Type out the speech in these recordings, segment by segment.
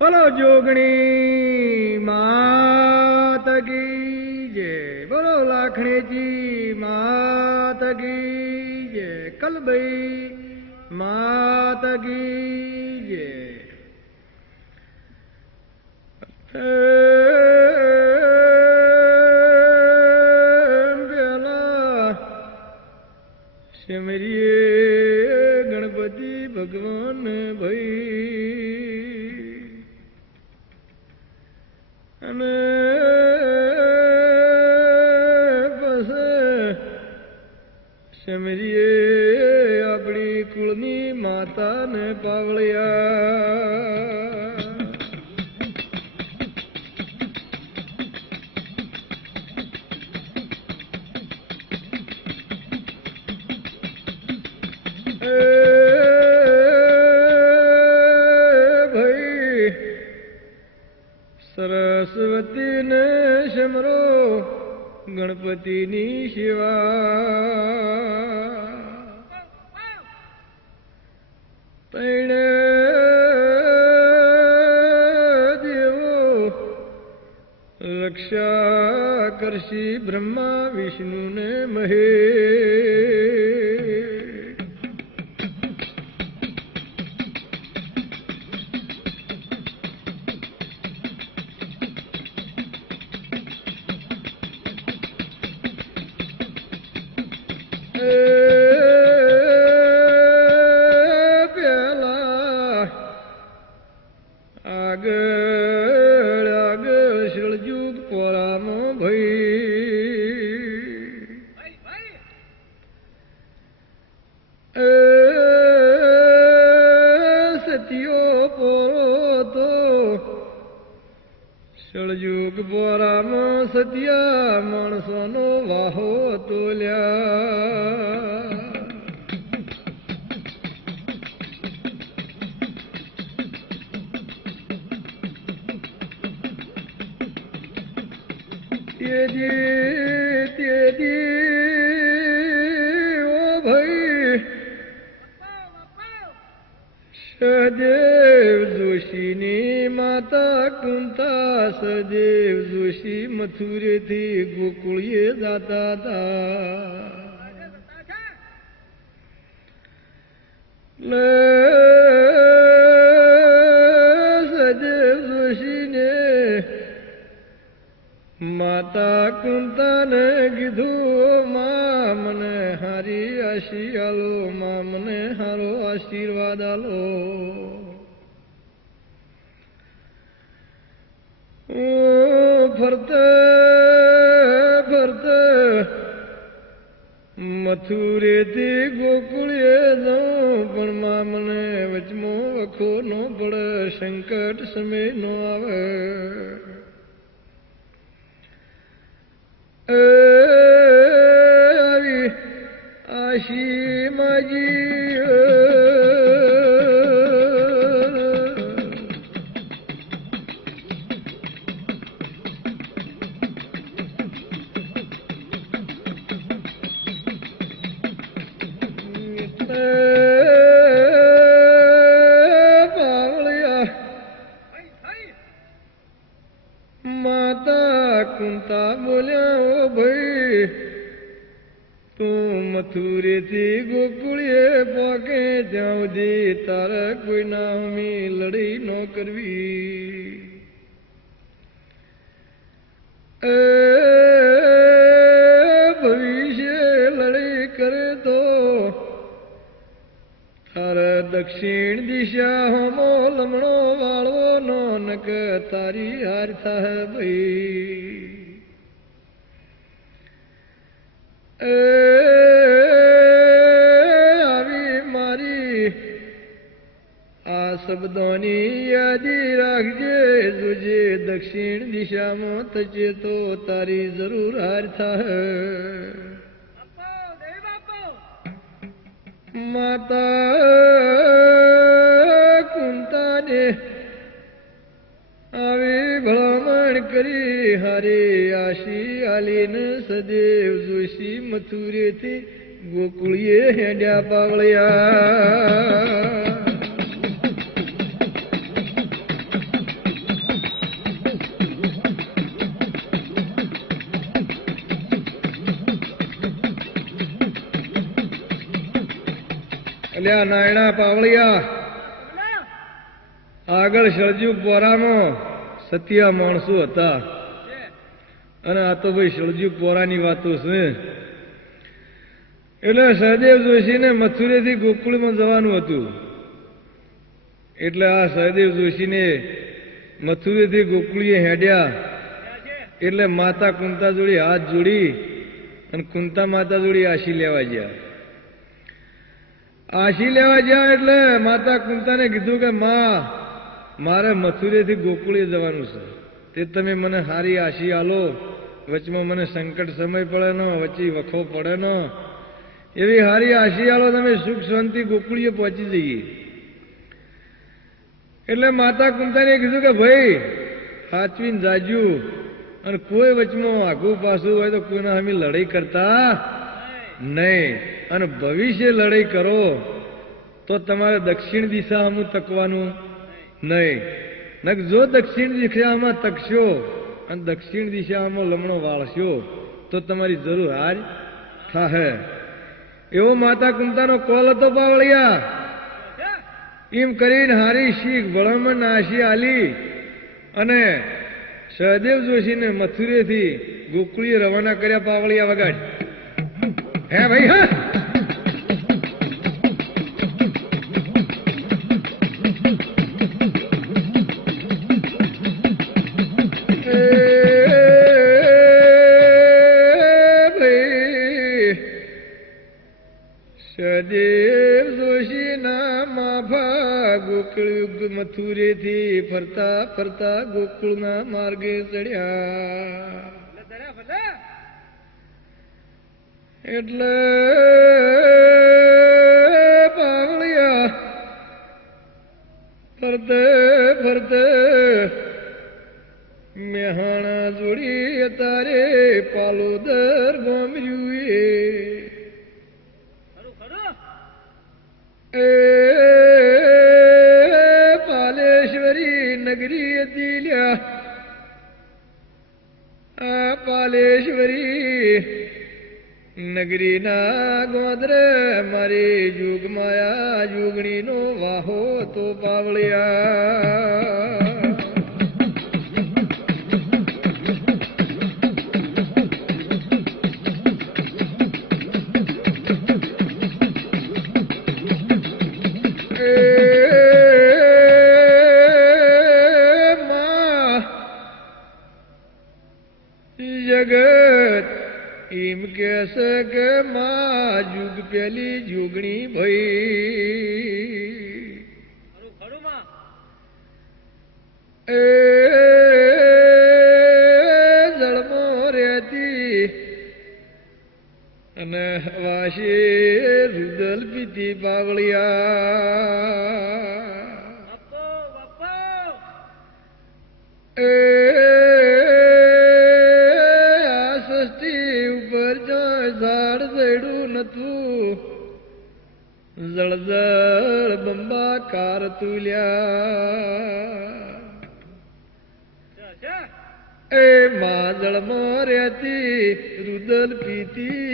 બોલો જોગણી માત કી જય, બોલો લાખણીજી માત કી જય, કલબઈ માત કી જય. પેલા સિમરીએ ગણપતિ ભગવાન ભાઈ અને પછી સિમરીએ આપણી કુળની માતાને પાવળિયા. ભાઈ સરસ્વતી ને શમરો ગણપતિની સેવા તૈણે દેવો રક્ષા કરશી બ્રહ્મા વિષ્ણુ ને મહેશ. પેલા આગળ આગળ શિળજુગ પોરામાં ભાઈ સતીઓ પોરો તો શિળજુગ પોરામાં સત્યા માણસોનો વાહો તોલ્યા. ઓ ભાઈ સદેવ જોશીની માતા કુંતા સદેવ જોશી મથુરેથી ગોકુળીએ જાતા હતા. સદેવ જોશીને માતા કુંતાને કીધું માં મને હારી આશી આલો, માં મને હારો આશીર્વાદ આલો. ફરતે ફરતે મથુરેથી ગોકુળીએ જાઉં પણ માં મને વચમો વખો ન પડે, સંકટ સમય ન આવે. આવી આશી માજી પાવળિયા માતા કુંતા બોલ્યા ઓ ભાઈ તું મથુરેથી ગોકુળીએ પોકે ત્યાં સુધી તારે કોઈ નામી લડી ન કરવી. ભવિષ્ય લડી કરે તો તારે દક્ષિણ દિશા હમો લમણો વાળવો નો નક તારી હાર થાય ભાઈ. આવી મારી આ શબ્દોની યાદી રાખજે, જોજે દક્ષિણ દિશામાં થશે તો તારી જરૂર હાર થાય. માતા કુંતાને આવી ભલામણ કરી હારી આશી આલીને સદેવ જોશી મથુરેથી ગોકુળીએ હેડ્યા પાવળિયા. એટલે આ નાયણા પાવળિયા આગળ સળજુ પોરામાં સત્યા માણસો હતા અને આ તો ભાઈ સળજુ પોરાની વાતો છે. એટલે સહદેવ જોશીને મથુરેથી ગોકુળમાં જવાનું હતું. એટલે આ સહદેવ જોશીને મથુરેથી ગોકુળીએ હેડ્યા. એટલે માતા કુંતા જોડી હાથ જોડી અને કુંતા માતા જોડી આશી લેવા ગયા. આશી લેવા ગયા એટલે માતા કુંતાને કીધું કે માં, મારે મથુરેથી ગોકુળે જવાનું છે, તે તમે મને સારી આશી આલો. વચમાં મને સંકટ સમય પડે ન, વચ્ચે વખો પડે ન, એવી સારી આશી આલો, તમે સુખ શાંતિ ગોકુળીએ પહોંચી જઈએ. એટલે માતા કુંતાને કીધું કે ભાઈ સાચવીને જાજુ, અને કોઈ વચમાં આઘું પાછું હોય તો કોઈના સામે લડાઈ કરતા નહીં, અને ભવિષ્ય લડાઈ કરો તો તમારે દક્ષિણ દિશામાં તકવાનું નહીં. જો દક્ષિણ દિશામાં તકશો અને દક્ષિણ દિશામાં લમણો વાળશો તો તમારી જરૂર હાર થાહે. એવો માતા કુંતાનો કોલ હતો પાવળિયા. એમ કરીને હારી શીખ ભળમણ આશી આલી અને સહદેવ જોશીને મથુરેથી ગોકુળીએ રવાના કર્યા. પાવળિયા વગાડ હે ભાઈ હા. સહદેવ જોશીના માફા ગોકુળ મથુરેથી ફરતા ફરતા ગોકુળના માર્ગે ચડ્યા. એટલે પાવળિયા ફરતે ફરતે મેહાણા જોડી તારે પાલોદર ગોમ્યું. પાલેશ્વરી નગરી હતી લ્યા. આ પાલેશ્વરી નગરીના ગોદરે મારી જુગમાયા જુગણીનો વાહો તો પાવળિયા. જગત એમ કહેશે કે માં જુગ પેલી જુગણી ભાઈ. એ જળમો રહેતી અને વાસી રુદલ પીતી પાવળિયા. ઝાડ જડ્યું નતું, જળજળ બંબાકાર તુલ્યા. એ માં જળમાં રહેતી રુદલ પીતી.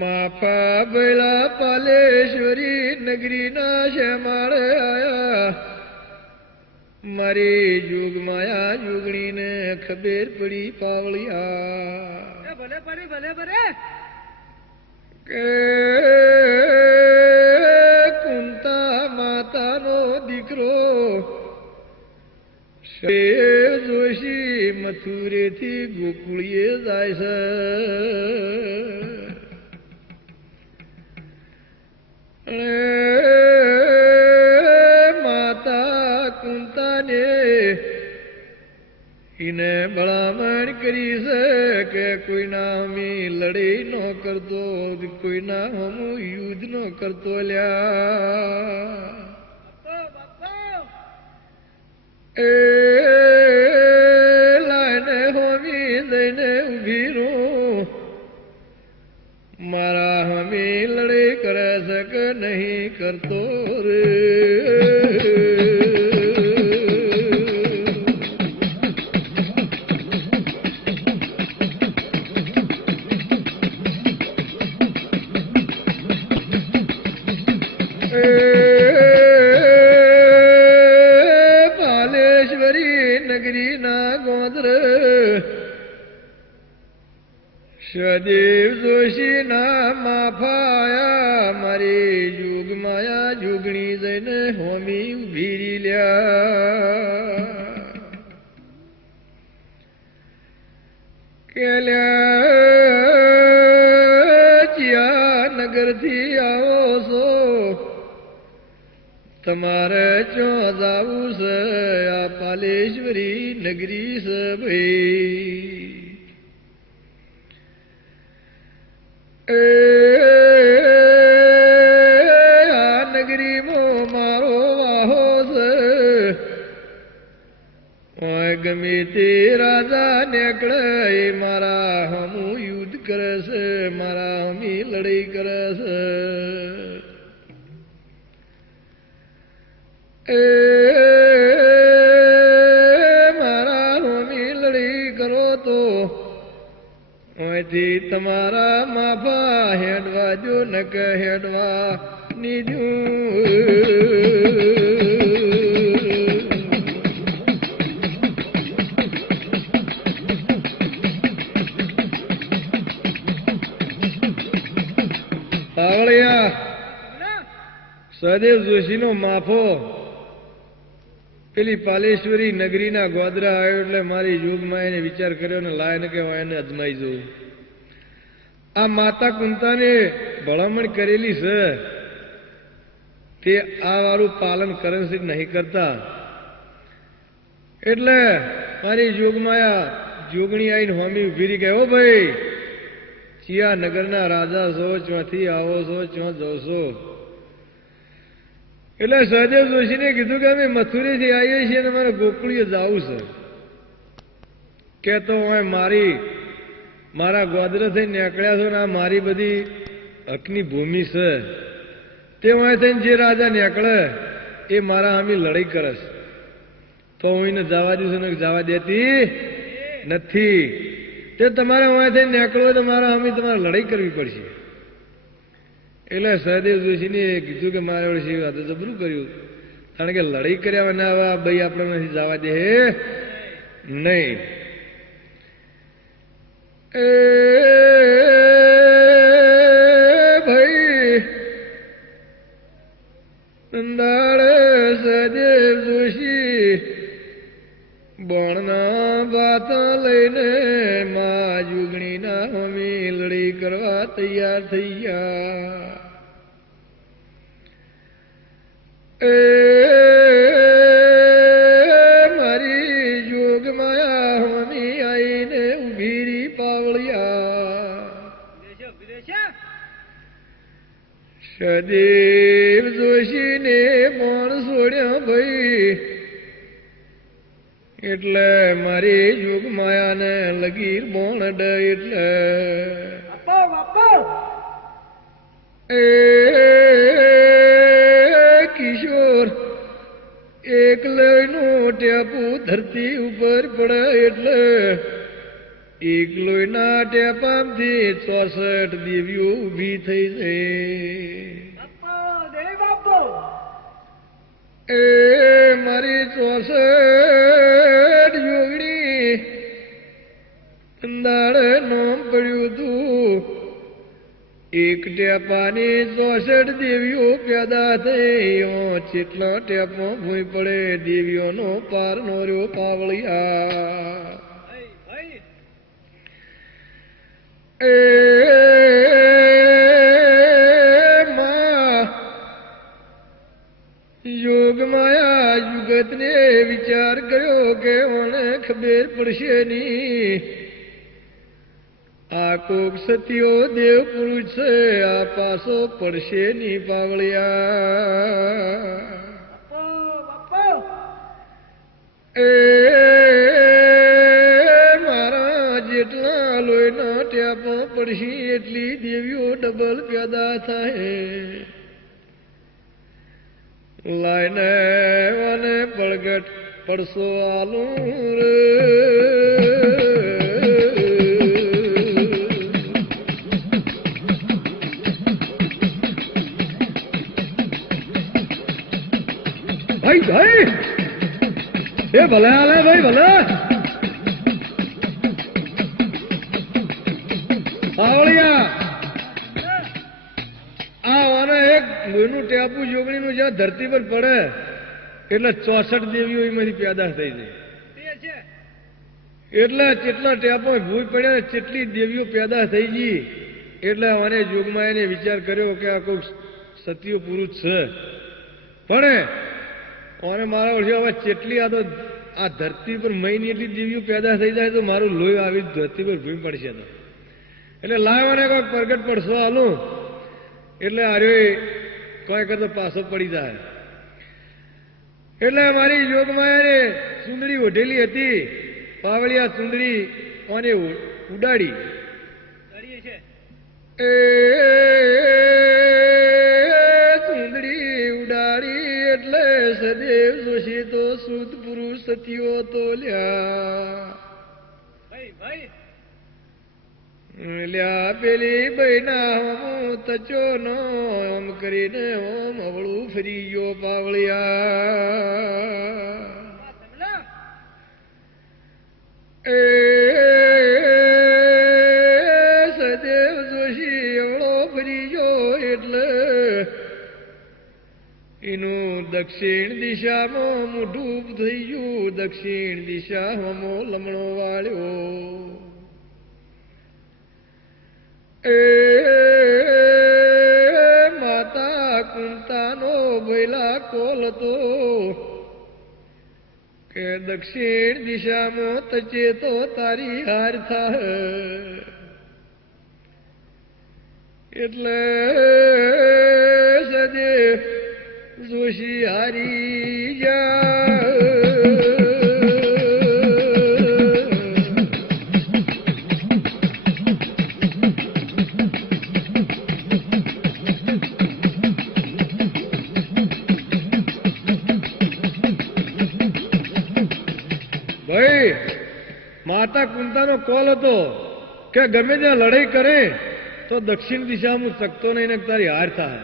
માફા બેલા પાલેશ્વરી નગરીના શેમાળે આયા. મારી જુગ માયા જુગણીને ખબર પડી પાવળિયા. ભલે પડી ભલે ભલે કે કુંતા માતાનો દીકરો સહદેવ જોશી મથુરેથી ગોકુળીએ જાય છે. માતા કુંતાને એને ભલામણ કરી છે કે કોઈના હમી લડાઈ ન કરતો, કોઈના હમું યુદ્ધ ન કરતો લ્યા. એ નહીં કરતો રે. સદેવ જોશીના માફાયા મારી જુગ માયા જુગણી જઈને હોમી ઉભી લ્યા કેલ્યા ચિયા નગરથી આવો છો તમારે ચો જાવું છે આ પાલેશ્વરી નગરી છે ભાઈ. આ નગરીમાં મારો વાહો છે ગમે તે રાજા નીકળે મારા હમું યુદ્ધ કરે છે મારા હમી લડાઈ કરે છે. મારા હમી લડાઈ કરો તો ઓયથી તમારા માફા હેડવા જો ન કે હેડવા પાવળિયા સદેવ જોશીનો માફો પેલી પાલેશ્વરી નગરીના ગોદરા આવ્યો એટલે મારી યુગમાં એને વિચાર કર્યો ને લાયને કે એને અજમાઈ જવું. આ માતા કુંતાને ભલામણ કરેલી છે તે આ વાળું પાલન કરે છે નહીં કરતા એટલે મારી જોગમાયા જોગણી આવીને હોમી ઉભી રહી ગઈ. હો ભાઈ ચિયા નગરના રાજા છો ચોથી આવો છો ચો જશો. એટલે સહદેવ જોશીને કીધું કે અમે મથુરીથી આવીએ છીએ અને મારે ગોકુળીએ જવું છે કે તો મારા ગોદરે થઈને નીકળ્યા છો ને આ મારી બધી હકની ભૂમિ છે તે વાંય થઈને જે રાજા નીકળે એ મારા આમી લડાઈ કરે છે તો હું એને જવા દઉં છું ને જવા દેતી નથી. તે તમારે વાંય થઈને નીકળવું હોય તો મારા આમી તમારે લડાઈ કરવી પડશે. એટલે સહદેવ જોશીને કીધું કે મારે શિવ આ તો જબરું કર્યું કારણ કે લડાઈ કર્યા ના આવા ભાઈ આપણે નથી જવા દે નહીં. ભાઈ અંદાળે સહદેવ જોશી બણના વાત લઈને મા જુગણીના હોમી લડી કરવા તૈયાર થઈ ગયા. મારી જોગ માયા હોમી આઈને ઉભી રી પાવળિયા. સદેવ જોશીને પણ છોડ્યા ભાઈ એટલે મારી જોગ માયાને લગીર બોણ એટલે કિશોર એક લોહીનું ટેપું ધરતી ઉપર પડે એટલે એક લોહીના ટેપામાંથી 64 દેવીઓ ઊભી થઈ જાય. મારી 64 જોગણી અંદાડે નામ પડ્યું હતું. એક ટેપાની 64 દેવીઓ પેદા થઈ. જેટલા ટેપો ભૂઈ પડે દેવીઓનો પાર નો રહ્યો પાવળિયા. યોગ માયા જુગતને વિચાર કર્યો કે મને ખબર પડશે ની આ કોક સતીઓ દેવ પુરુષ છે આ પાસો પડશે ની પાવળિયા. મારા જેટલા લોહીના ટેપા પડશે એટલી દેવીઓ ડબલ પેદા થાય. લાઈને મને પડગટ પડસો આલું રે ભાઈ ભાઈ એ ભલે હાલે ભાઈ ભલે પાવળિયા આ એક લોહીનું ટેપું જોગણીનું જ્યાં ધરતી પર પડે એટલે 64 દેવીઓ એમાંથી પેદા થઈ જાય એટલે જેટલા ટેપો ભૂઈ પડ્યા જેટલી દેવીઓ પેદા થઈ ગઈ એટલે મને જોગમાં એને વિચાર કર્યો કે આ કોઈ સતીય પુરુષ છે પણ અને મારા વર્ષે હવે જેટલી આ તો આ ધરતી પર મહિની એટલી દેવીઓ પેદા થઈ જાય તો મારું લોહી આવી ધરતી પર ભૂઈ પડશે તો એટલે લાવવાને કોઈ પ્રગટ પડશો હાલું એટલે આર્યો કોઈ કરતો પાછો પડી જાય એટલે મારી જોગમાયાને ચૂંદડી ઓઢેલી હતી પાવળિયા ચૂંદડી કોને ઉડાડી એ ચૂંદડી ઉડાડી એટલે સદેવ જોશી તો શુદ્ધ પુરુષ સતીઓ તો લ્યા પેલી બહેના હું તચો નો ઓમ કરીને ઓમ અવળું ફરી ગયો પાવળિયા એ સદેવ જોશી અવળો ફરી ગયો એટલે એનું દક્ષિણ દિશામાં મોઢું થઈ ગયું દક્ષિણ દિશામાં લમણો વાળ્યો એ માતા કુંતાનો ભૈલા કોલ હતો કે દક્ષિણ દિશામાં તચે તો તારી હાર થાય એટલે સદેવ જોશી હારી જા માતા કુંતાનો કોલ હતો કે ગમે ત્યાં લડાઈ કરે તો દક્ષિણ દિશામાં શકતો નહીં ને તારી હાર થાય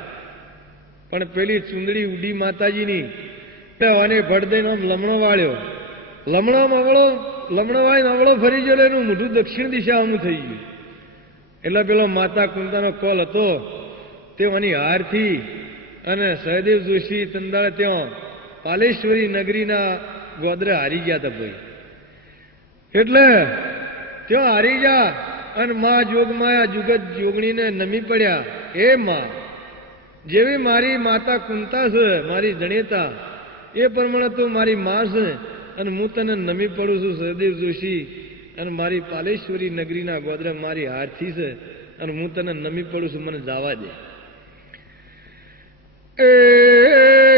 પણ પેલી ચૂંદડી ઉડી માતાજીની અને ભડ દઈને આમ લમણો વાળ્યો લમણો વાળીને અવળો ફરી ગયો એનું મોઢું દક્ષિણ દિશામાં થઈ ગયું એટલે પેલો માતા કુંતાનો કોલ હતો તે એની હારથી અને સહદેવ જોશી ચંદાળે ત્યાં પાલેશ્વરી નગરીના ગોદરે હારી ગયા હતા ભાઈ એટલે ત્યાં હારી જા અને માં જોગમાયા જુગત જોગણીને નમી પડ્યા એ માં જેવી મારી માતા કુંતા છે મારી જણેતા એ પ્રમાણે તું મારી માં છે અને હું તને નમી પડું છું સહદેવ જોશી અને મારી પાલેશ્વરી નગરીના ગોદરે મારી હારથી છે અને હું તને નમી પડું છું મને જવા દે એ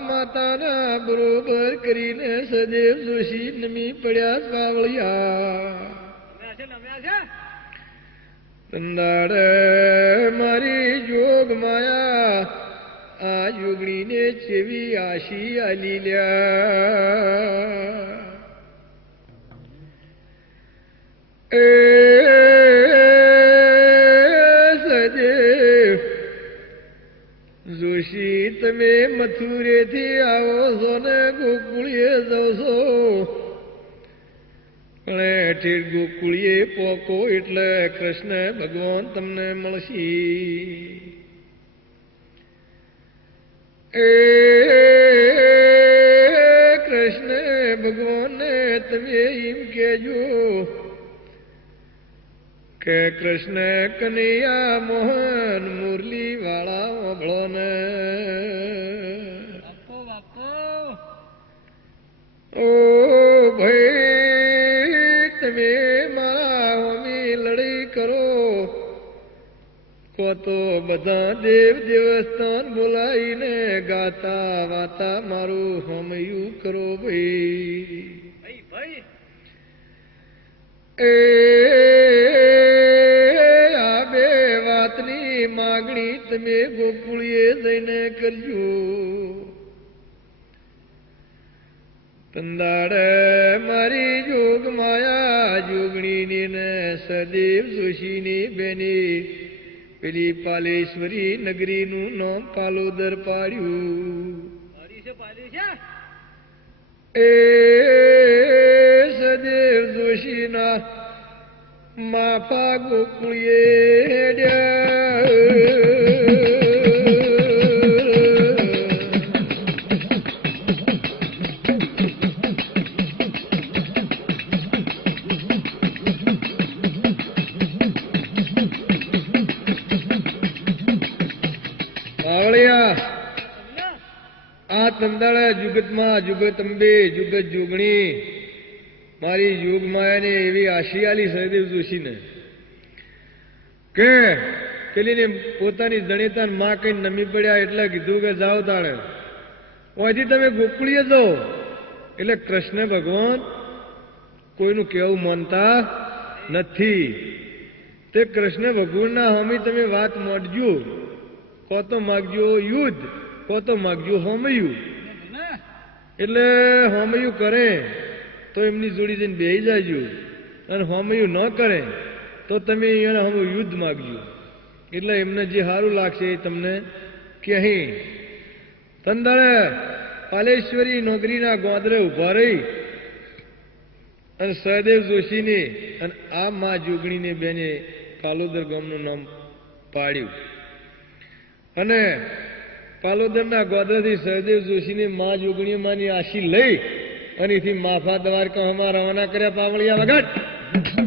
માતાના બરોબર કરીને સદેવ જોશી નમી પડ્યા પાવળિયા કંદાડે મારી જોગ માયા આ જોગણીને ચેવી આશી આલી લ્યા એ સદેવ જોશી તમે મથુરેથી આવો છો ને ગોકુળીએ જાઓ છો અને ઠેઠ ગોકુળીએ પોકો એટલે કૃષ્ણ ભગવાન તમને મળશે એ કૃષ્ણ ભગવાનને તમે એમ કહેજો કે કૃષ્ણ કનૈયા મોહન મુરલી વાળા વાળો ને ઓ ભાઈ તમે મારા હોમી લડાઈ કરો કો તો બધા દેવ દેવસ્થાન બોલાવીને ગાતા વાતા મારું હોમયું કરો ભાઈ એ આ બે વાતની માગણી તમે તંદાડે મારી જોગ માયા જોગણીની ને સદેવ જોશીની બેની પેલી પાલેશ્વરી નગરીનું નામ પાલોદર પાડ્યું. એ સદેવ જોશીના માફા ગોકુળીએ આ તંદાળા જુગતમાં જુગત અંબે જુગત જોગણી મારી યોગ માયાને એવી આશિયાલી સહદેવ જોશીને કે પેલીને પોતાની જણેતા માં કઈ નમી પડ્યા એટલે કીધું કે જાઓ તાણે અહીંથી તમે ગોકુળીએ જાઓ. એટલે કૃષ્ણ ભગવાન કોઈનું કહેવું માનતા નથી. તે કૃષ્ણ ભગવાનના હમી તમે વાત માંડજો, કો તો માગજો યુદ્ધ, કો તો માગજો હોમયું. એટલે હોમયું કરે તો એમની જોડી જઈને બેસી જાજો, અને હોમયું ન કરે તો તમે એને હમ યુદ્ધ માગજો. એટલે એમને જે સારું લાગશે એ તમને કહે. તંદાળે પાલેશ્વરી નોકરીના ગોદરે ઉભા રહી અને સહદેવ જોશીને અને આ મા જોગણીને બેને પાલોદર ગામનું નામ પાડ્યું. અને પાલોદરના ગોદરેથી સહદેવ જોશીને મા જોગણી માની આશી લઈ અને એથી માફા દ્વારકામાં રવાના કર્યા. પાવળિયા વગર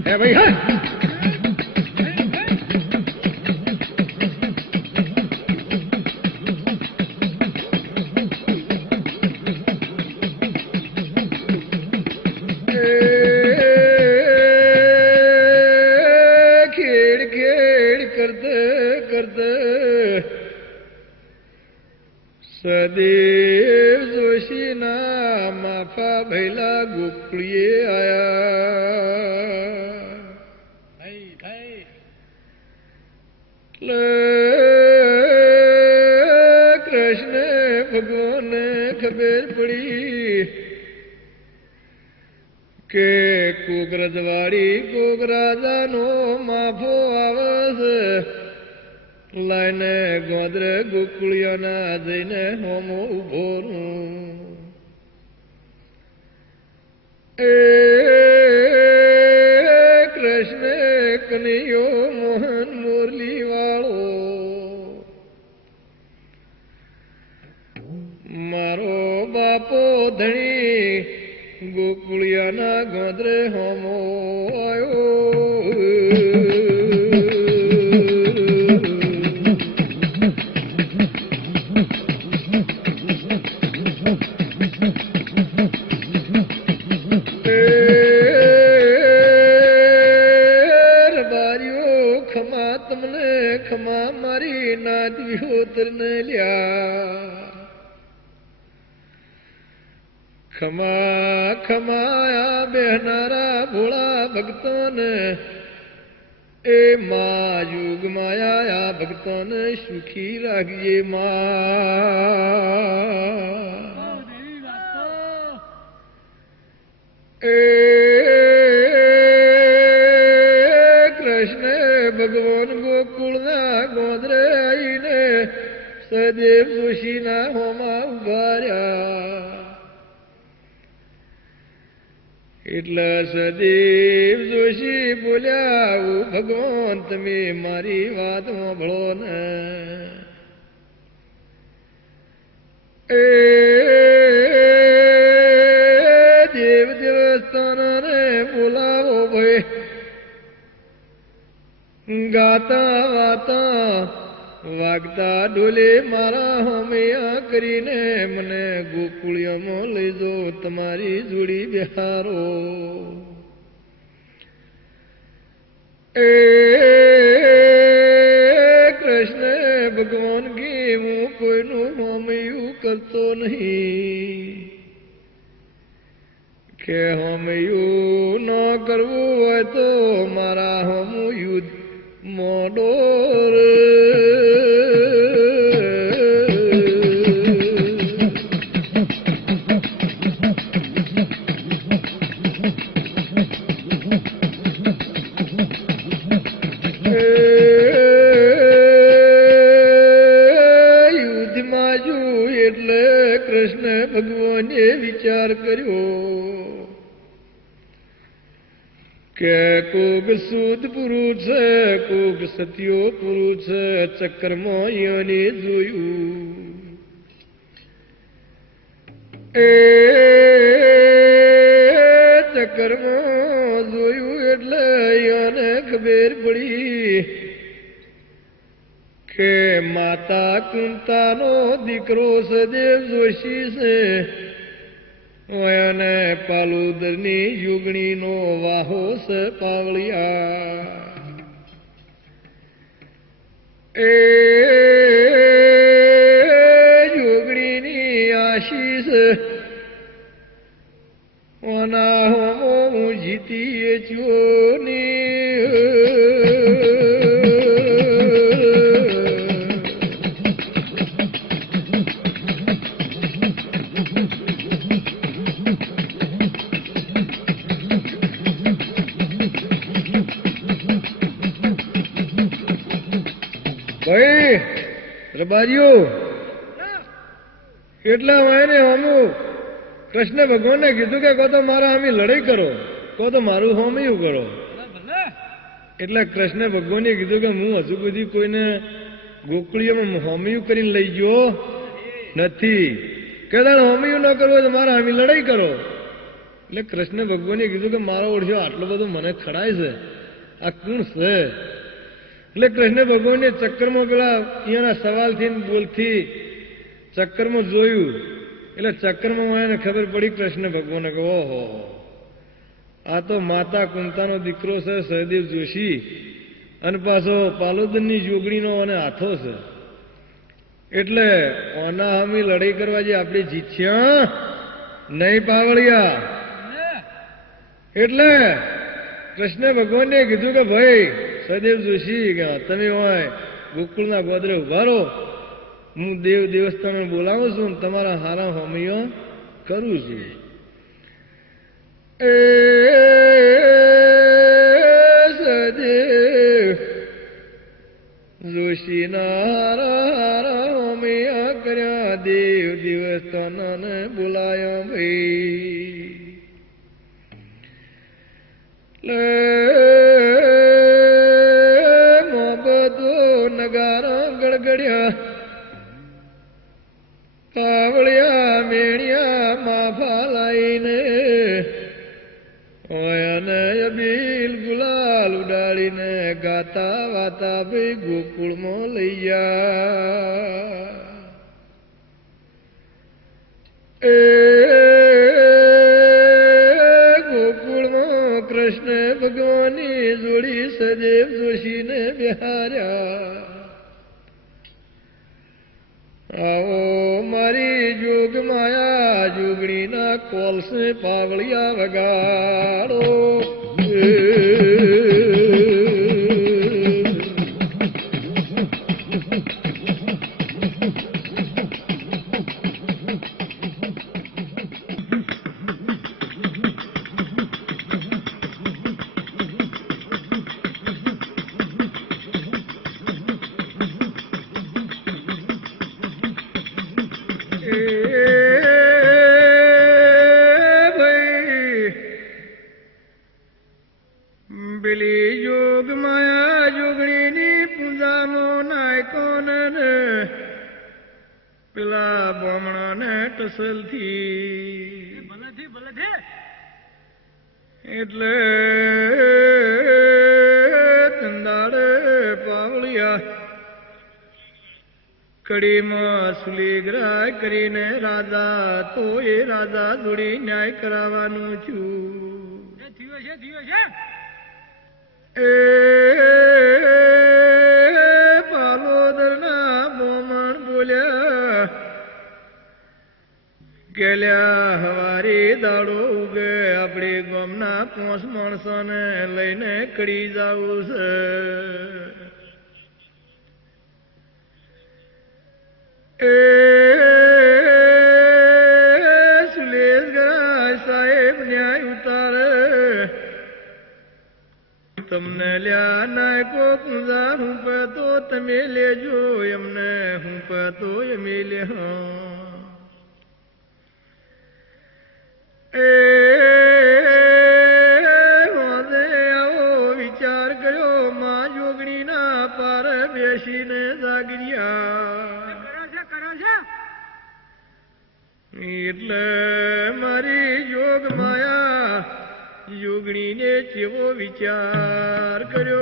હે ભાઈ હા. સદેવ જોશીના માફા ભૈલા ગોકુળીએ આયા. કૃષ્ણ ભગવાનને ખબર પડી કે કોક રજવાડી કોક રાજાનો માફો આવે છે. લાઈને ગોદરે ગોકુળિયાના જઈને હોમો ઉભો એ કૃષ્ણ કનૈયો મોહન મોરલી વાળો મારો બાપો ધણી ગોકુળિયાના ગોદરે હોમો આવ્યો. ખમા મારી નાદવીઓ તરને લ્યા. ખમા ખમાયા બેહનારા ભોળા ભક્તોને એ મા યુગ માયા ભક્તોને સુખી રાખજે મા. એ કૃષ્ણ ભગવાન ગોકુળના ગોદરે આવીને સદેવ જોશીના હોમાં ઉભા રહ્યા. એટલે સદેવ જોશી બોલ્યા, ઓ ભગવાન તમે મારી વાત સાંભળો ને. એ દેવ દેવસ્થાનને બોલાવો ભાઈ. ગાતા વાતા વાગતા ડોલે મારા હોમૈયા કરીને મને ગોકુળિયામાં લઈ જો તમારી જોડી બિહારો. એ કૃષ્ણ ભગવાન કે હું કોઈનું હોમૈયું કરતો નહીં, કે હોમૈયું ન કરવું હોય તો મારા હોમું યુદ્ધ મોડોર. યુદ્ધમાં જો એટલે કૃષ્ણ ભગવાને વિચાર કર્યો કે કોક શુદ્ધ પુરુષ છે, કોક સત્યો પુરુષ છે, ચક્કરમાં એને જોયું. એ ચક્કરમાં જોયું એટલે એને ખબર પડી કે માતા કુંતાનો દીકરો સદેવ જોશી છે અને પાલુદરની યુગણીનો વાહો છે પાવળિયા. એ યુગણીની આશીષ ઓના હોમો હું જીતીએ ચોની. ભાઈ રબારીઓ એટલા વાયને હમું કૃષ્ણ ભગવાનને કીધું કે કહો તો મારા અમે લડાઈ કરો, કહો તો મારું હોમિયું કરો. એટલે કૃષ્ણ ભગવાને કીધું કે હું હજુ સુધી કોઈને ગોકળીઓમાં હોમિયું કરીને લઈ ગયો નથી. કે હોમિયું ન કરવું તો મારા અમે લડાઈ કરો. એટલે કૃષ્ણ ભગવાને કીધું કે મારો ઓળખ્યો આટલો બધો મને ખડાય છે, આ કોણ છે? એટલે કૃષ્ણ ભગવાને ચક્કરમાં પેલા અહીંયાના સવાલથી બોલથી ચક્કરમાં જોયું. એટલે ચક્કરમાં એને ખબર પડી કૃષ્ણ ભગવાને કે ઓહો આ તો માતા કુંતાનો દીકરો છે સહદેવ જોશી અને પાછો પાલોદનની જોગણીનો અને હાથો છે. એટલે ઓના હમી લડાઈ કરવા જે આપણે જીત્યા નહીં પાવળિયા. એટલે કૃષ્ણ ભગવાને કીધું કે ભાઈ સહદેવ જોશી કે તમે હોય ગોકુળના ગોદરે ઉભા રહો, હું દેવસ્થાને બોલાવું છું ને તમારા હારા હોમીઓ કરું છું. એ સહદેવ જોશીના હારા હારા હોમિયા કર્યા, દેવસ્થાને બોલાયા ભાઈ. નગારા ગડગડ્યા, પાવળિયા મેણિયા માફા લાઈને અને અબીલ ગુલાલ ઉડાડીને ગાતા વાતા ભાઈ ગોકુળમાં લઈ ગયા. એ ગોકુળમાં કૃષ્ણ ભગવાનની જોડી સદેવ જોશીને બિહાર્યા. આવો મારી જોગ માયા જોગણીના કોલસે પાવળિયા વગાડો. પેલી જોગ માયા જોગણીની પૂજામાં નાયકોન પેલા બ્રાહ્મણને ટસલથી એટલે ચંદાડે પાવળિયા કડીમાં સુલીગ્રાહ કરીને રાજા તો એ રાજા જોડી ન્યાય કરાવવાનું છું. એ પાલોદરના બોમણ બોલ્યા ગેલ્યા હવારી દાડો ઉગે આપણે ગામના 5 માણસોને લઈને કડી જવું છે. એ સુલેશગરા સાહેબ ન્યાય ઉતારે તમને લ્યા નાયકો પૂજા હું પતો તમે લેજો એમને હું પતો એમે લે આવો વિચાર કર્યો માં જોગણીના પાર બેસીને જાગરિયા એટલે મારી જોગ માયા યોગણીને કેવો વિચાર કર્યો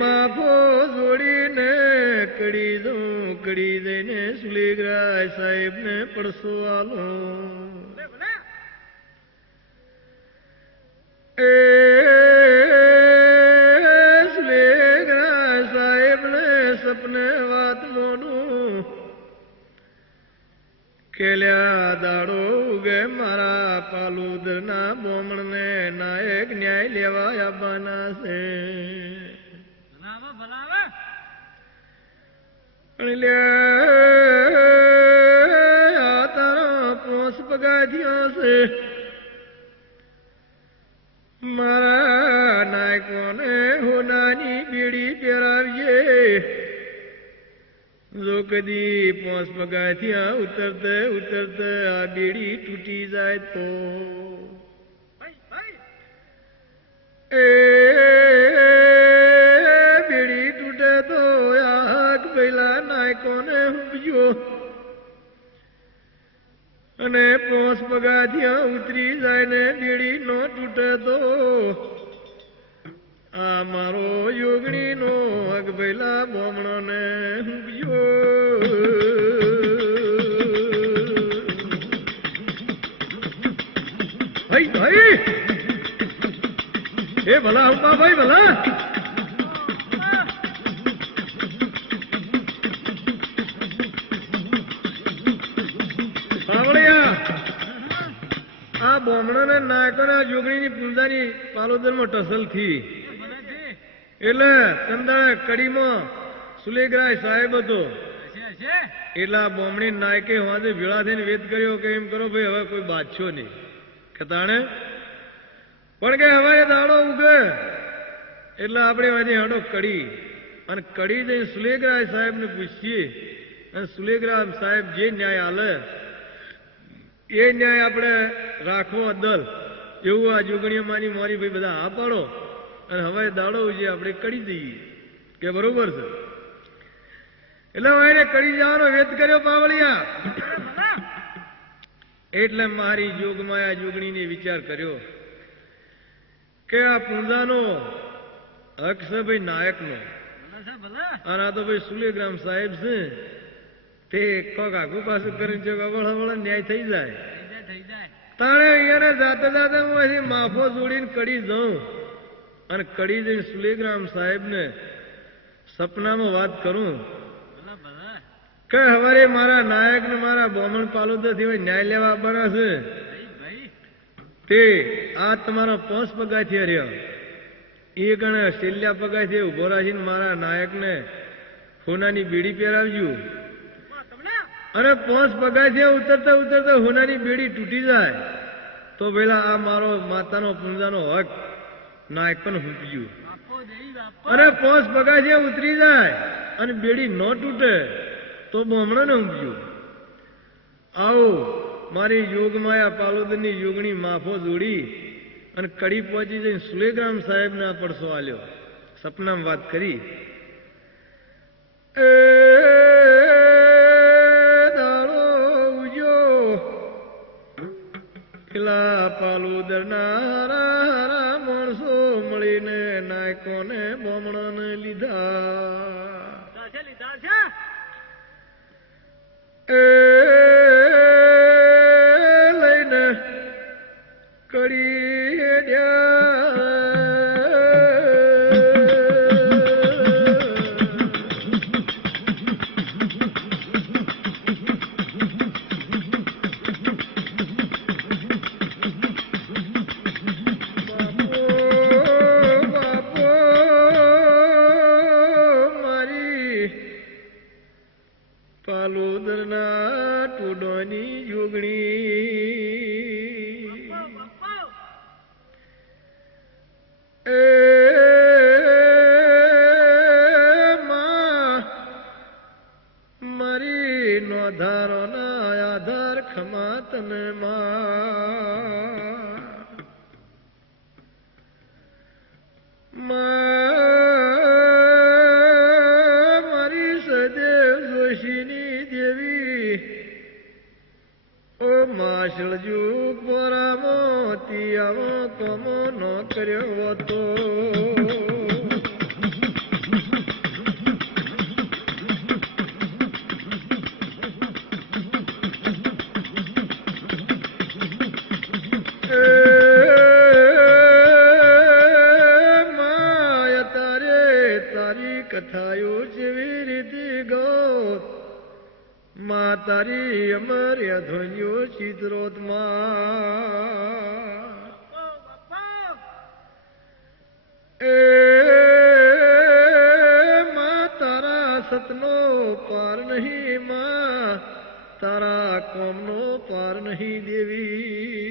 માફો જોડીને કડી દઈને સુલેગરાય સાહેબ ને પડસો આલો સુલેગરાય સાહેબ ને સપને વાત મોડું કેલ્યા દાડો ઉગે મારા પાલુદર ના બોમણ ને નાયક ન્યાય લેવા આવવાના છે તારા પોસ પગાથિયો છે મારા નાયકોને હોનાની બીડી પહેરાવીએ જો કદી પોસ પગાથિયા ઉતરતે ઉતરતે આ બીડી તૂટી જાય તો બીડી તૂટે તો આગ પેલા નાયકોને હુંબજો અને પોસ પગાથિયા ઉતરી જાય ને બીડી નો તૂટે તો આ મારો યોગણી નો હગ પેલા બોમણો ને હુંબજો ભાઈ ભાઈ એ ભલા હુંબા ભાઈ ભલા આ બોમણો ને નાયકો ના જોગણીની પૂજાની પાલોદર માં ટસલ થી એટલે કંદાળા કડીમાં સુલેગરાય સાહેબ હતો એટલા બોમણી નાયકે વાંધે ભેળા થઈને વેદ કર્યો કે એમ કરો ભાઈ હવે કોઈ બાદશો નહીં કે તાણે પણ કે હવે દાડો ઉગે એટલે આપણે વાંધે હાડો કડી અને કડી જઈને સુલેગરાય સાહેબ ને પૂછીએ અને સુલેગરાય સાહેબ જે ન્યાય હાલે એ ન્યાય આપણે રાખવો અદલ એવું આ જોગણીઓ માની મારી ભાઈ બધા હા પાડો અને હવે દાડો જે આપણે કરી દઈએ કે બરોબર છે એટલે એને કરી જવાનો વેત કર્યો પાવળિયા એટલે મારી જોગમાયા જોગણીને વિચાર કર્યો કે આ પૂંજાનો હક છે ભાઈ નાયકનો અને આ તો ભાઈ સુલેગ્રામ સાહેબ છે તે કોક આગું પાછું કરીને છે હવળ ન્યાય થઈ જાય તાણે અહીંયા જાતે જાતે હું અહીંથી માફો જોડીને કડી જાઉં અને કડી જઈને સુલેગ્રામ સાહેબ ને સપનામાં વાત કરું કે હવારે મારા નાયક ને મારા બોમણ પાલોદર થી ન્યાય લેવા આવવાના છે તે આ તમારો 5 પગાથિયા રહ્યો એ ગણે શેલ્યા પગાથિયા ઉભો રાખીને મારા નાયક ને હોનાની બીડી પહેરાવજો અને 5 પગાથિયા ઉતરતા ઉતરતા હોનાની બીડી તૂટી જાય તો પેલા આ મારો માતાનો પૂંજાનો હક નાયક પણ હુંપજ્યું અને 5 પગાથિયા ઉતરી જાય અને બેડી ન તૂટે તો બોમણો ને હુંપજ્યું આવો મારી યોગમાયા પાલોદરની યોગણી માફો જોડી અને કડી પહોંચી જઈને સુલેગ્રામ સાહેબ ના પડસો આલ્યો સપનામાં વાત કરી પેલા પાલોદર ના માણસો મળીને નાયકોને બોમણાને લીધા લઈને કડી તને મારી સદેવ જોશીની દેવી ઓ માસળજુ પોરામો તિયામો તમો ન કર્યો હતો કથાયો જેવી રીતે ગો મા તારી અમર્યા ધ્વનિયો ચિત્રોતમાં એ મા તારા સતનો પાર નહીં મા તારા કોમનો પાર નહીં દેવી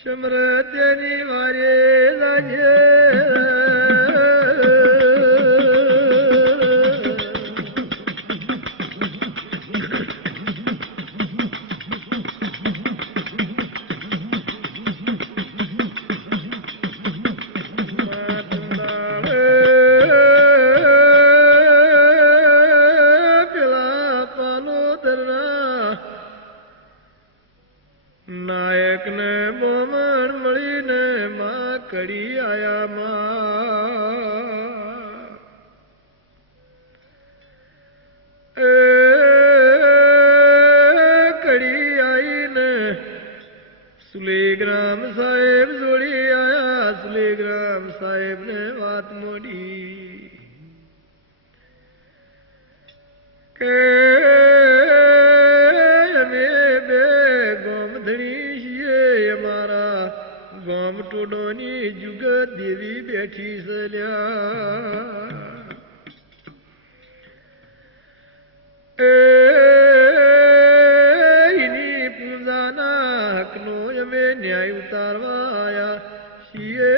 સમૃદ્ધિની વારે લાગે પેલા પાલોદરના નાયક ને મોમણ મળીને માં કડી આયા માં કડી આઈને સુલેગ્રામ સાહેબ જોડી આયા સુલેગ્રામ સાહેબ ને વાત મોડી કે ગામ ટોડોની જુગત દેવી બેઠી સલ્યા એની પૂજાના હકનો અમે ન્યાય ઉતારવા આયા છીએ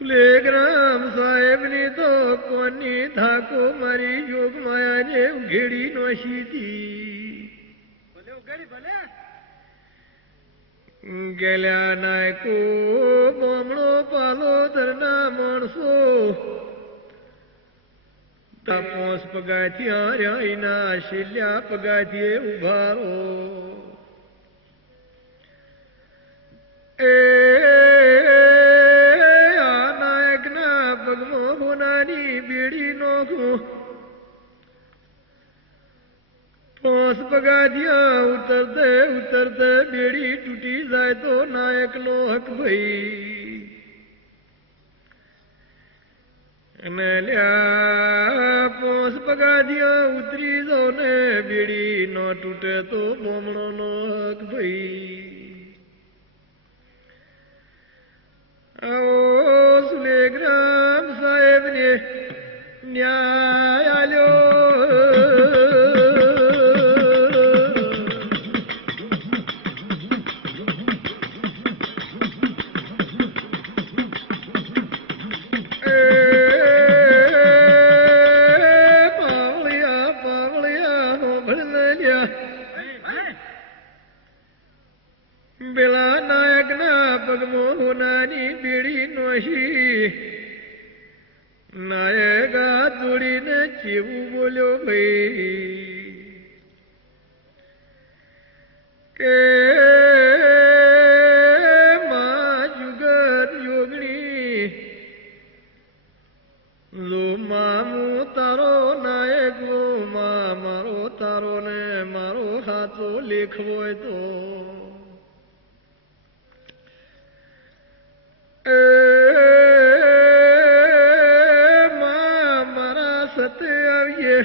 સુલેગ્રામ સાહેબની તો કોની થાકો મારી યોગ માયાને ઉઘેડી નોશીતી ગેલ્યા નાયકો બમણો પાલોદરના માણસો પોસ પગાથિયા રહ્યાના શિલ્યા પગાથીએ ઉભારો પગમાં હોનાની બેડી નોખું પોસ પગાથિયા ઉતરતે ઉતરતે બેડી તૂટી જાય તો નાયક નો હક ભાઈ અને લ્યા પોસ પગાથિયા ઉતરી જો ને બેડી ન તૂટે તો બમણો નો હક ભાઈ આવો સુલેગ્રામ સાહેબ ને ન્યાય આલ્યો પેલા નાયક ના પગમાં હોનાની બેડી નોશી નાયક હાથ જોડીને ચેવું બોલ્યો ભાઈ કે માં જુગત યોગણી લો મામું તારો નાયક લો માં મારો તારો ને મારો હાથો લેખ હોય તો મારા સતે આવીએ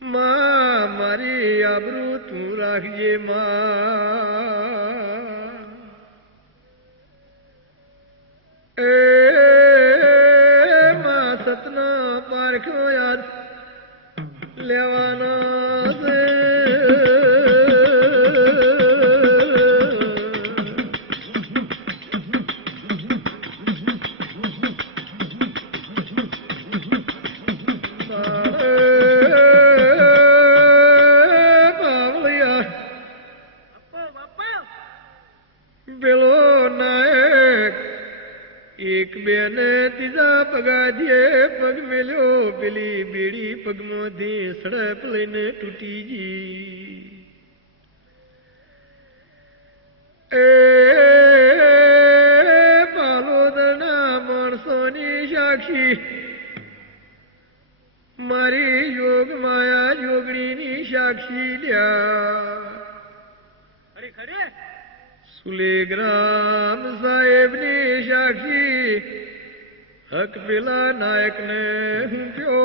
માં મારી આબરૂ તું રાખજે માં એક બે ને ત્રીજા પગાધીએ પગ મેલ્યો પેલી બેડી પગમાંથી સડપ લઈને તૂટી ગઈ. એ પાલોદના માણસોની સાક્ષી મારી યોગ માયા યોગણીની સાક્ષી લ્યા. સુલેગ્રામ સાહેબની સાક્ષી હક પેલા નાયકને હું પ્યો.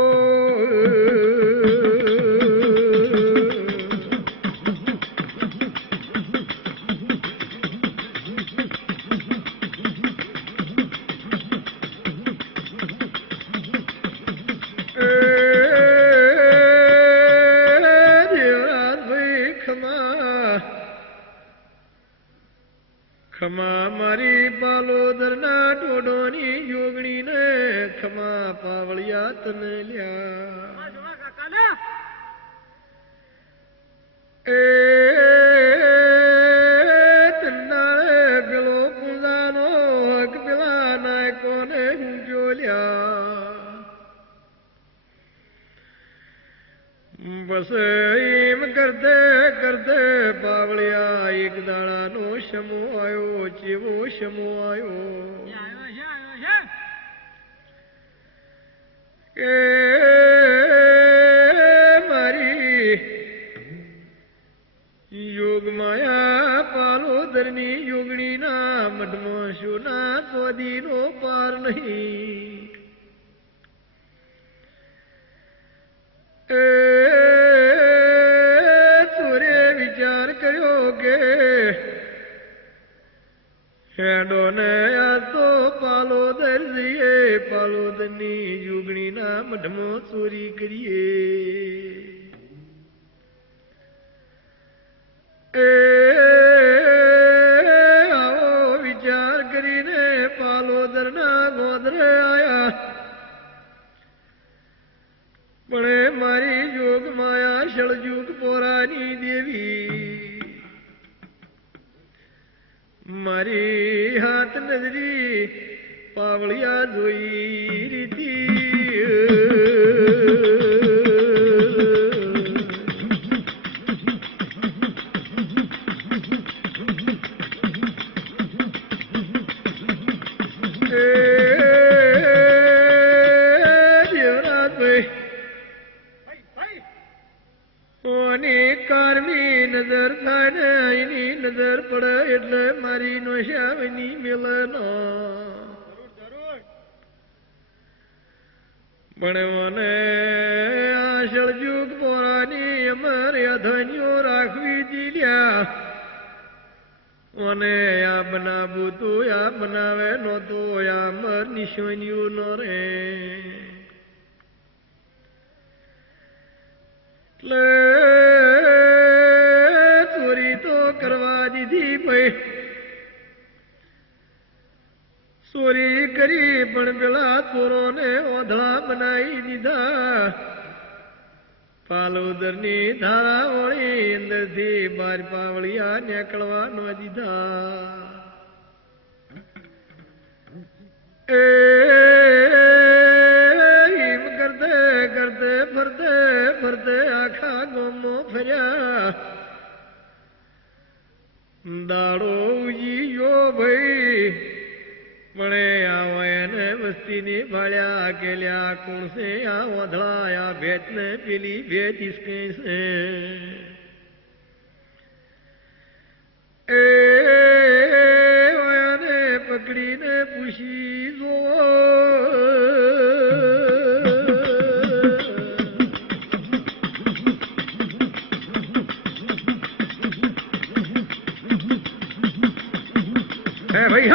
ખમા મારી પાલોદરના ટોડોની યોગણીને ખમા પાવળિયા તને લ્યા. એ તન્નાળે પેલો પૂજાનો હક પેલા નાયકોને હું જોલ્યા. બસ એમ કરતે કરતે પાવળિયા એક દાડાનો સમો આવ્યો. ચેવો સમો આવ્યો કે મારી યોગ માયા પાલોદરની યોગણીના મઢમાં સોના ચોદીનો પાર નહીં. ચોરે વિચાર કર્યો કે હેડો ને આ તો પાલોદર જઈએ, પાલોદરની યુગણીના મઢમાં ચોરી કરીએ. આવો વિચાર કરીને પાલોદરના ગોદરે આયા. પણ મારી જોગ માયા શળજુગ પોરાની દેવી મારી હાથ નજરી પાવળિયા જોઈ રીતી. કારમી નજર થાય એની નજર પડે એટલે મારી નો શાવની મિલનો ભણવાને આશળ જુગ પોરાની અમારે અધન્યો રાખવી દીલ્યા. અને આ બનાવું તો આ બનાવે નહોતો આ મર નિશાનીઓ ન રે. એટલે ચોરી તો કરવા દીધી ભાઈ. ચોરી કરી પણ પેલા ચોરોને ઓધળા બનાવી દીધા. પાલોદરની ધારા વળી અંદરથી બાર પાવળિયા નીકળવા ન દીધા. એમ કરતે કરતે ફરતે ફરતે આખા ગામમાં ફર્યા. દાડો ઉજીયો ભાઈ મળે આવાયને વસ્તીની ભાળ્યા કેલ્યા કોણ છે આ ઓધળા આ ભેટ ને પેલી ભેટ ઇસકે છે. ઓયાને પકડીને પૂછી જો હે ભાઈ.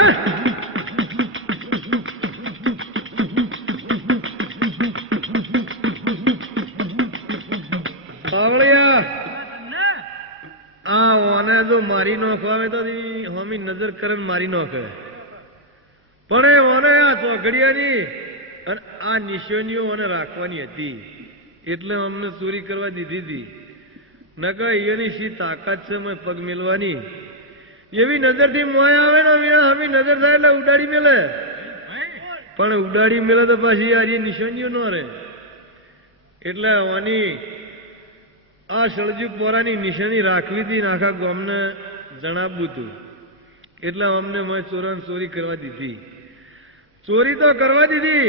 હા જો મારી નોખ આવે તો હોમી નજર કરે મારી નોખે. પણ ઓને આ ચોઘડિયાની અને આ નિશાનીઓ ઓને રાખવાની હતી એટલે અમને ચોરી કરવા દીધી હતી. નકર એની શી તાકાત છે મેં પગ મેલવાની. એવી નજરથી મોય આવે ને હમી નજર થાય એટલે ઉડાડી મેલે. પણ ઉડાડી મેળે તો પાછી આજે નિશાનીઓ ન રહે. એટલે આની આ સળજુક મોરાની નિશાની રાખવી હતી ને આખા ગામને જણાવવું હતું. એટલે અમને મેં ચોરી કરવા દીધી. ચોરી તો કરવા દીધી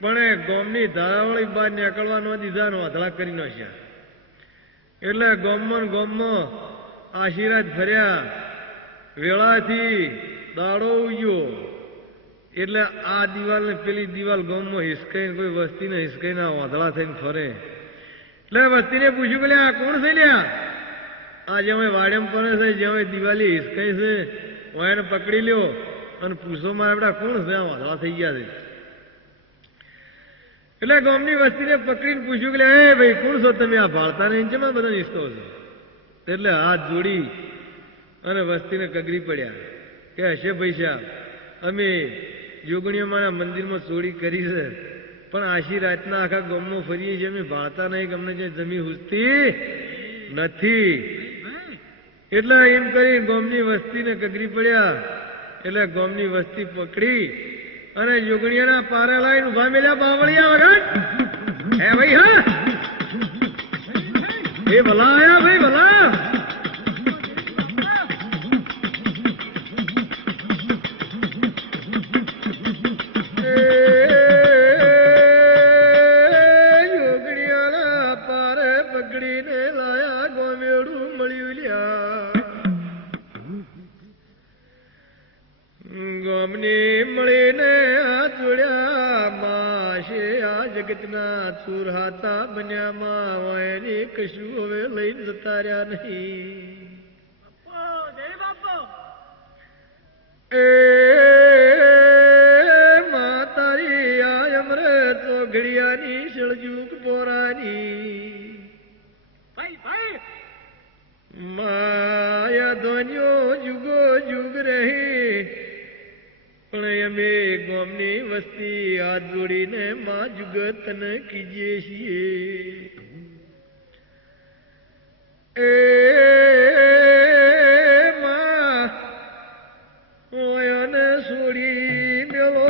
પણ ગામની ધારાવાળી બહાર નીકળવા ન દીધા ને વાધળા કરી નાખ્યા. એટલે ગામમાં આશીર્વાદ ફર્યા, વેળાથી દાડો ઉગ્યો. એટલે આ દિવાલ ને પેલી દિવાલ ગામમાં હિસકાઈને કોઈ વસ્તીને હિસકાઈને વાધળા થઈને ફરે. એટલે વસ્તીને પૂછ્યું કે આ કોણ છે લ્યા? આ જે અમે વાડેમ પડે છે, જે અમે દિવાલી હિસકાઈ છે, એને પકડી લ્યો અને પૂછોમાં આપડા કોણ છે? આ વાધળા થઈ ગયા છે. એટલે ગામની વસ્તીને પકડીને પૂછ્યું કે એ ભાઈ કોણ છો તમે? આ ભાળતા નહીં છે બધા હિસકો છો. એટલે હાથ જોડી અને વસ્તીને કગરી પડ્યા કે હશે પૈસા, અમે જોગણીઓમાંના મંદિરમાં ચોરી કરી છે, પણ આશી રાતના આખા ગામમાં ફરીએ છીએ, અમે ભાળતા નહીં, અમને જે જમી હુસતી નથી. એટલે એમ કરી ગામની વસ્તીને કગરી પડ્યા. એટલે ગામની વસ્તી પકડી અને જોગણીયાના પારે લાઈને ઉભા મેલ્યા બાવળિયા વગર. હે ભાઈ, હા એ ભલા આયા ભાઈ, ભલા. જોગણીયાના પારે પકડીને લાયા ગોમેડું મળ્યું લ્યા. ગામની મળીને હાથ જોડ્યા, માશે આ જગતના ચૂર હાથા બન્યામાં વાયરી કશું હવે લઈને જતા રહ્યા નહીં. એ માતારી આ અમૃત ઘડિયાની સળજુક પોરાની માયા ધોન્યો જુગો જુગ રહી. પણ અમે ગામની વસ્તી હાથ જોડીને માં જુગત તને કીજીએ છીએ. એ માં ઓયાને છોડી મેલો.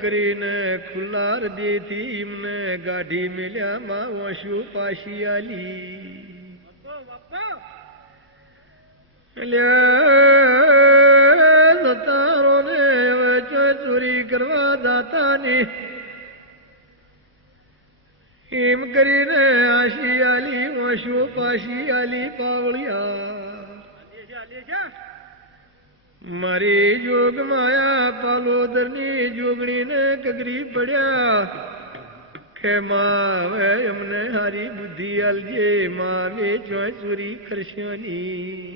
કરીને ખુલ્લા હૃદયથી એમને ગાઢી મેલ્યા માં વાંસુ પાછી આલી. તારો ને ચોરી કરવા દાતાની એમ કરીને આશી આલી વાંસુ પાછી આલી પાવળિયા. મારી જોગ માયા પાલોદરની જોગણીને કગરી પડ્યા કે માં હવે અમને હારી બુદ્ધિ આલજે, માં વે ચોરી કરશોની.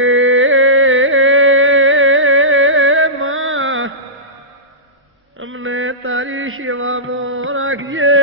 એ માં અમને તારી સેવામાં રાખજે.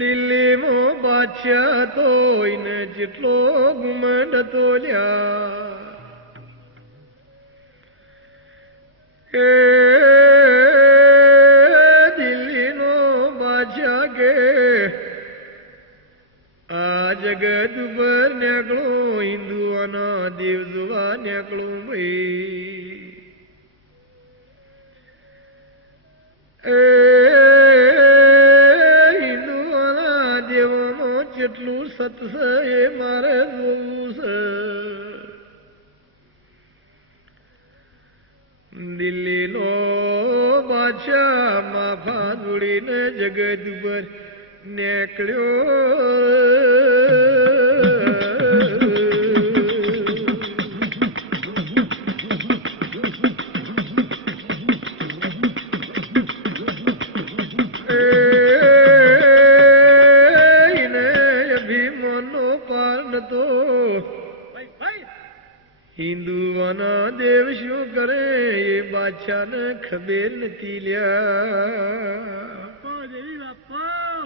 દિલ્હીમાં બાદશાહ તો એને જેટલો ગુમંડ હતો લ્યા. એ દિલ્હીનો બાદશાહ કે આ જગત ઉપર નીકળો, હિન્દુઓના દેવ જોવા નીકળો ભાઈ. જેટલું સત છે એ મારે જોવું છે. દિલ્હીનો બાદશાહ માફા જોડીને જગત ઉપર નીકળ્યો. બાદશાહને ખબર નથી લ્યા. દેવી બાપા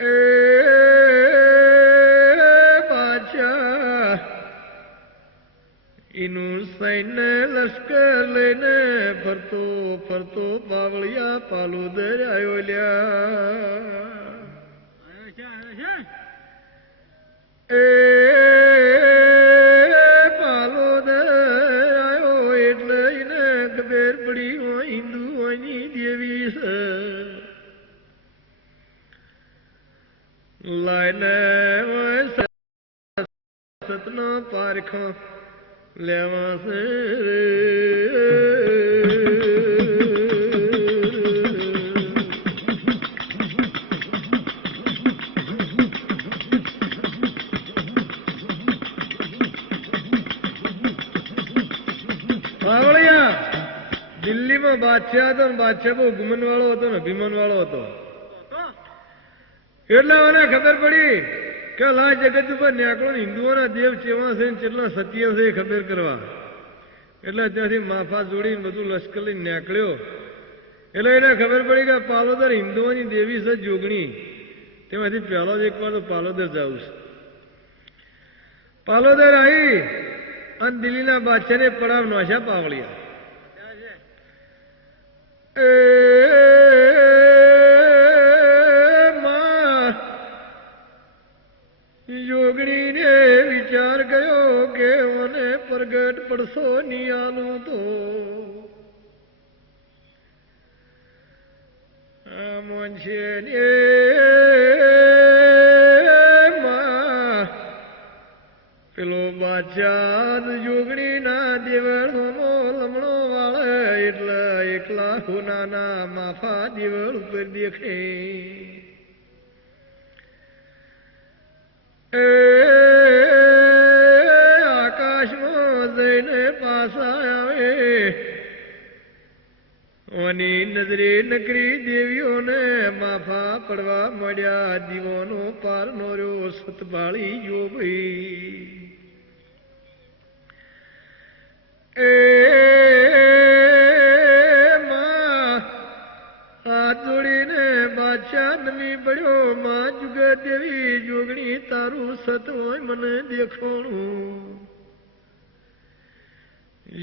એ બાદશાહ એનું સૈન્ય લશ્કર લઈને ફરતો ફરતો પાવળિયા પાલોદર આવ્યો લ્યા. એ પાલોદર આવ્યો એટલે એને ખબર પડી હોય હિન્દુઓની દેવી છે. લાઈને સતનો પારખો લેવા છે રે. દિલ્હીમાં બાદશાહ હતો ને બાદશાહ બહુ ગુમન વાળો હતો ને અભિમાન વાળો હતો. એટલે મને ખબર પડી કે આ જગત ઉપર નેકળો હિન્દુઓના દેવ ચેવા છે ને કેટલા સત્ય છે એ ખબર કરવા. એટલે ત્યાંથી માફા જોડીને બધું લશ્કર લઈને નીકળ્યો. એટલે એને ખબર પડી કે પાલોદર હિન્દુઓની દેવી છે જોગણી. તેમાંથી પહેલો જ એક વાર તો પાલોદર જવું છે. પાલોદર આવી અને દિલ્હીના બાદશાહને પડાવ નોશા પાવળિયા. યોગણીને વિચાર કર્યો કે મને પ્રગટ પડશો નિયાલું તો મોનશે ને પેલો બાદશાહ યોગણીના દેવળનો લમણો વાળે એટલે એકલા હોનાના માફા દેવળ ઉપર દેખે. આકાશમાં જઈને પાછા આવે ઓની નજરે નકરી દેવીઓને માફા પડવા મળ્યા. દીવાનો પાર નો રહ્યો સતભાળી ગયો ભાઈ. હાથ જોડીને બાદશાહ નમી પડ્યો. માં જુગ દેવી જોગણી તારું સત હોય મને દેખોણું.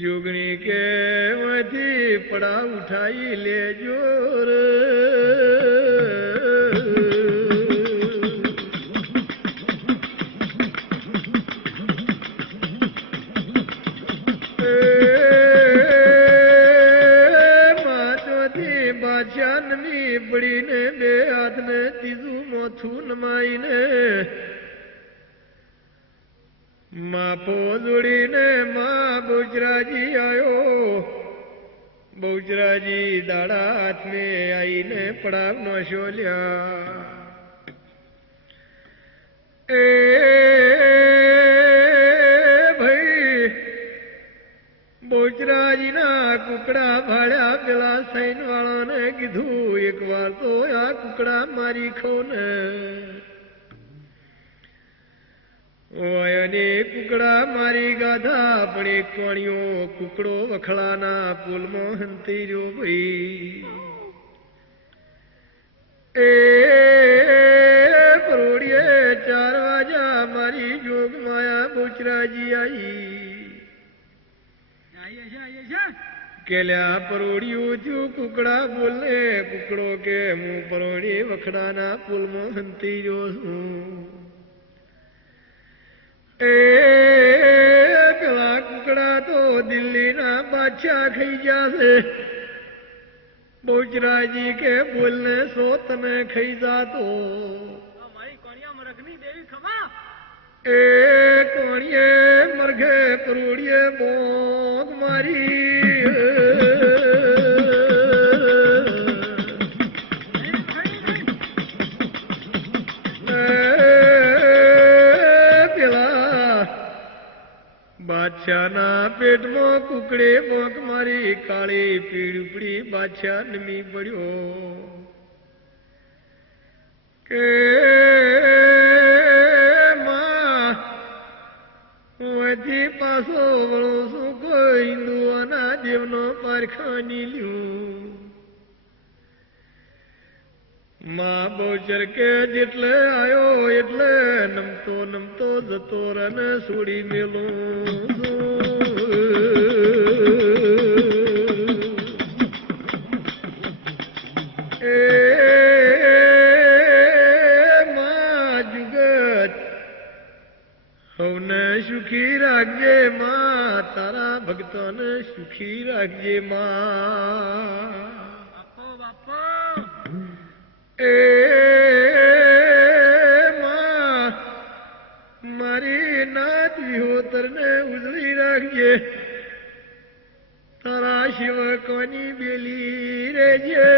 યોગણી કે માંથી પડા ઉઠાઈ લેજો રે. બાદશાહ નમી પડીને બે હાથને ત્રીજું મોથું નમાઈને માફો જોડીને માં બહુચરાજી આવ્યો. બહુચરાજી દાડા હાથને આવીને પડાવ નોશો લ્યા. એ ભાઈ બહુચરાજીના કુકડા ભાડ્યા. પેલા સૈન વાળાને કીધું એક વાર તો આ કુકડા મારી ખો ને. ઓયને કુકડા મારી ગાધા પણ એક કોણીઓ કુકડો વખલાના પુલમાં હંતી રહ્યો ભાઈ. એ પરોડીએ 4 વાગ્યા મારી જોગ માયા બહુચરાજી આવી. કેલ્યા પરોડિયું થયું કુકડા બોલે. કુકડો કે હું પરોડી વખડાના પુલમાં હંતી રહ્યો છું. એ પેલા કુકડા તો દિલ્હીના બાદશાહ ખાઈ જશે. બહુચરાજી કે બોલને સો તને ખાઈ જાતો. એ કોણીએ મરઘે પરોડીએ બોગ મારી. બાદશાહના પેટમાં કુકડે બોંક મારી. કાળી પીળપડી બાદશાહ નમી પડ્યો કે માં હું અહીંથી પાછો વળું છું. કોઈ હિન્દુ મહાદેવનો પારખાની લ્યું માં બહુચર કે જેટલે આયો એટલે નમતો નમતો જતો રન છોડી મેલો એ માં જુગત હવને સુખી રાખજે માં તારા ભક્તોને સુખી રાખજે માં એ માં મારી નાત વિહોતર ને ઉજળી રાખજે તારા શિવ કોની બેલી રેજે